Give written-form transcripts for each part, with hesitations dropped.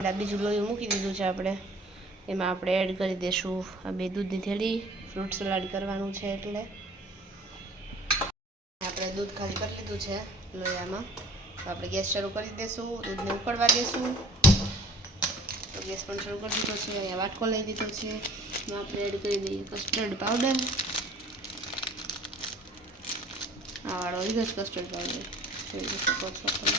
બીજું લોહી મૂકી દીધું છે આપણે. એમાં આપણે એડ કરી દઈશું આ 2 દૂધની થેલી. ફ્રૂટ સલાડ કરવાનું છે એટલે આપણે દૂધ ખાલી કરી લીધું છે લોયામાં. તો આપણે ગેસ શરૂ કરી દઈશું, દૂધને ઉકળવા દઈશું. તો ગેસ પણ શરૂ કરી દીધો છે. અહીંયા વાટકો લઈ દીધો છે. એમાં આપણે એડ કરી દઈએ કસ્ટર્ડ પાવડર. આ વાળો લીધો છે કસ્ટર્ડ પાવડર, જોઈ શકો છો તમે.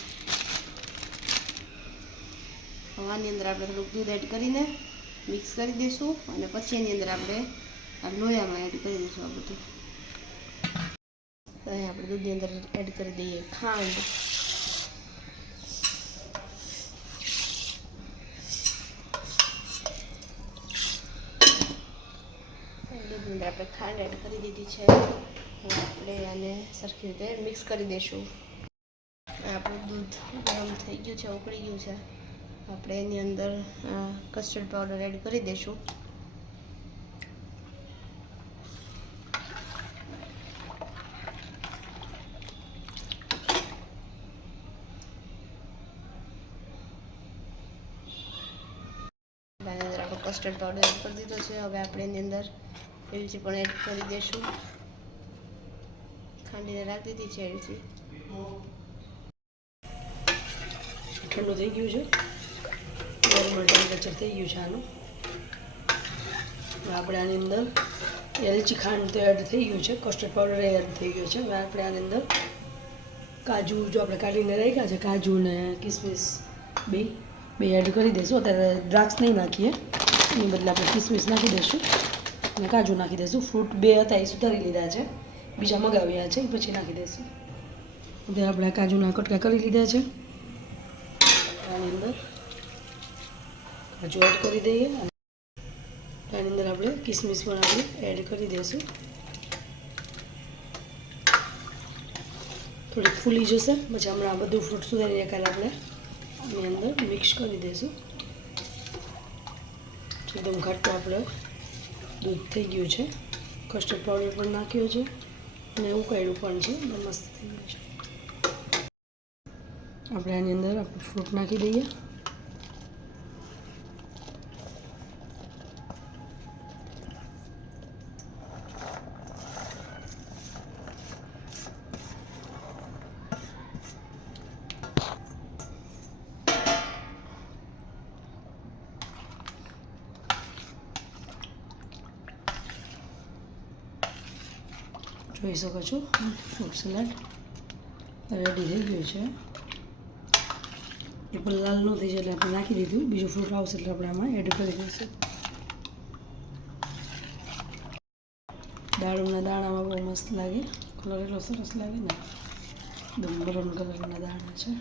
આની અંદર આપણે થોડુંક દૂધ એડ કરીને મિક્સ કરી દઈશું અને પછી એની અંદર આપણે આ લોયામાં એડ કરી દઈશું આ બધું. તો અહીં આપણે દૂધની અંદર એડ કરી દઈએ ખાંડ. દૂધની અંદર આપણે ખાંડ એડ કરી દીધી છે. આપણે આને સરખી રીતે મિક્સ કરી દઈશું. આપણું દૂધ ગરમ થઈ ગયું છે, ઉકળી ગયું છે. આપણે એની અંદર કસ્ટર્ડ પાવડર એડ કરી દઈશું. આની અંદર આપણે કસ્ટર્ડ પાવડર એડ કરી દીધો છે. હવે આપણે એની અંદર એલચી પણ એડ કરી દઈશું. ખાંડીને રાખી દીધી છે એલચી. ઠંડુ થઈ ગયું છે, નોર્મલ ટેમ્પરેચર થઈ ગયું છે આનું. આપણે આની અંદર એલચી ખાંડ તો એડ થઈ ગયું છે, કસ્ટર્ડ પાવડર એડ થઈ ગયો છે. હવે આપણે આની અંદર કાજુ જો આપણે કાઢીને રાખ્યા છે, કાજુ ને કિસમિસ બે એડ કરી દઈશું. અત્યારે દ્રાક્ષ નહીં નાખીએ, એની બદલે આપણે કિસમિસ નાખી દઈશું અને કાજુ નાખી દઈશું. ફ્રૂટ 2 હતા એ સુધારી લીધા છે, બીજા મગાવ્યા છે, પછી નાખી દઈશું. અત્યારે આપણે કાજુના કટકા કરી લીધા છે. આની અંદર કાજુ એડ કરી દઈએ અને આની અંદર આપણે કિસમિસ પણ આપણે એડ કરી દઈશું. થોડીક ફૂલી જશે પછી હમણાં બધું ફ્રૂટ સુધારીને કાલે આપણે આની અંદર મિક્સ કરી દઈશું. એકદમ ઘાટું આપણે દૂધ થઈ ગયું છે, કસ્ટર્ડ પાવડર પણ નાખ્યો છે અને ઉકાળ્યું પણ છે, મસ્ત થઈ ગયું છે. આપણે આની અંદર આપણે ફ્રૂટ નાખી દઈએ. જોઈ શકો છો ફ્રૂટ સલાડ રેડી થઈ ગયું છે. એ પણ લાલ ન થઈ જાય એટલે આપણે નાખી દીધું. બીજું ફ્રૂટ આવશે એટલે આપણે આમાં એડ કરી દઈશું. દાળના દાણામાં બહુ મસ્ત લાગે, કલર એટલો સરસ લાગે ને, એકદમ બ્રાઉન કલરના દાણા છે.